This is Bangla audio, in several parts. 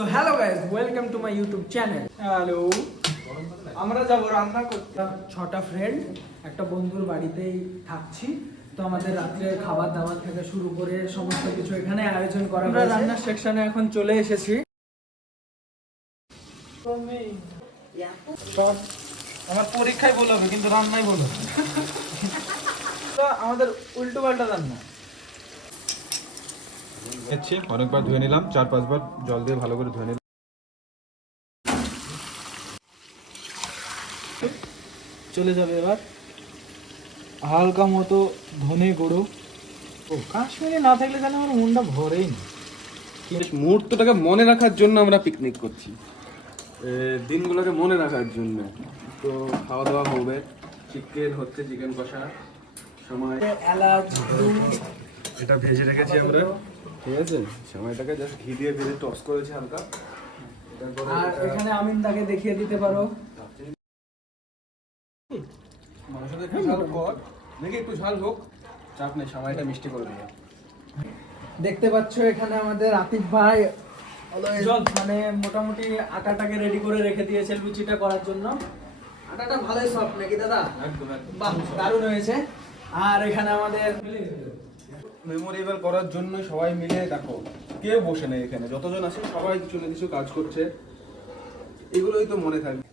So hello guys, welcome to my YouTube channel. Hello, আমরা যাব রান্না করতে। 6টা ফ্রেন্ড একটা বন্ধুর বাড়িতেই থাকছি। তো আমাদের রাত্রে খাবার দাবার থেকে শুরু করে সমস্ত কিছু এখানে আয়োজন করা হয়েছে। আমরা রান্নার সেকশনে এখন চলে এসেছি। আমার পরীক্ষায় বলবে কিন্তু রান্নাই বলবে। আমাদের উল্টো পাল্টা রান্না। অনেকবার ধুয়ে নিলাম, 4-5 বার জল দিয়ে ভালো করে ধুয়ে নিলাম। চলে যাবে এবার হালকা মতো ধনে গুঁড়ো। ও কাশ্মীরে না থাকলে যেন আমার মনটা ভরেই না। মুহূর্তটাকে মনে রাখার জন্য আমরা পিকনিক করছি, দিনগুলোকে মনে রাখার জন্য। তো খাওয়া দাওয়া হবে, চিকেন হচ্ছে, চিকেন কষা সময় এলাচ এটা ভেজে রেখেছি আমরা, ঠিক আছে। সময়টাকে জাস্ট ঘি দিয়ে ভেজে টস করেছি হালকা। আর এখানে আমিনদাকে দেখিয়ে দিতে পারো। মাংসটা একটু ঝাল কর, নাকি একটু ঝাল হোক, চাপ নেই, সময়টা মিষ্টি করে দেবে। দেখতে পাচ্ছ এখানে আমাদের আতিফ ভাই মানে মোটামুটি আটাটাকে রেডি করে রেখে দিয়েছে লুচিটা করার জন্য। আটাটা ভালোই সফট নাকি দাদা? একদম একদম বাহ, দারুণ হয়েছে। আর এখানে আমাদের মেমোরেবল করার জন্য সবাই মিলে, দেখো কেউ বসে নেই এখানে, যতজন আছে সবাই কিছু না কিছু কাজ করছে, এগুলোই তো মনে থাকবে।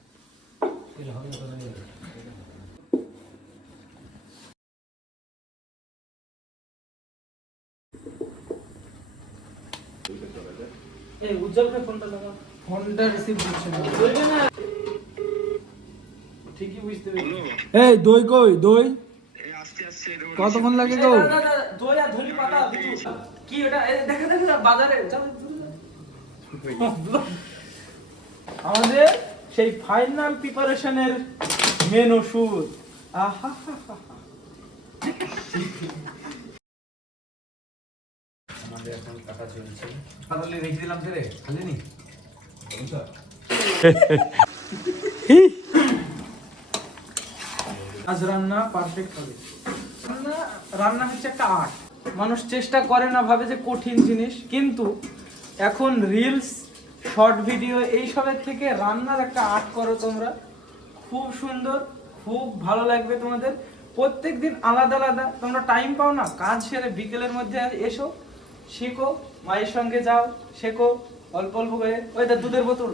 এই উজ্জ্বলকে ফোনটা লাগা, ফোনটা রিসিভ করছে না। বলবে না ঠিকই বুঝতে পেরেছি। এই দই কই দই? কতক্ষণ লাগে গো? দই আর ধলি পাতা কিছু কি ওটা? দেখা দেখা বাজারে আমাদের সেই ফাইনাল প্রিপারেশনের মেন ওষুধ। আহা আমাদের এখন কাটা চলছে। তাহলে রেখে দিলাম রে, খালি নি আজ রান্না পারফেক্ট হবে। রান্না হচ্ছে একটা আর্ট। মানুষ চেষ্টা করে না, ভাবে যে কঠিন জিনিস, কিন্তু এখন রিলস, শর্ট ভিডিও এইসবের থেকে রান্নার একটা আর্ট করো তোমরা, খুব সুন্দর, খুব ভালো লাগবে তোমাদের। প্রত্যেকদিন আলাদা আলাদা, তোমরা টাইম পাও না, কাজ সেরে বিকেলের মধ্যে এসো, শেখো, মায়ের সঙ্গে যাও, শেখো অল্প অল্প করে। ওই দুধের বোতল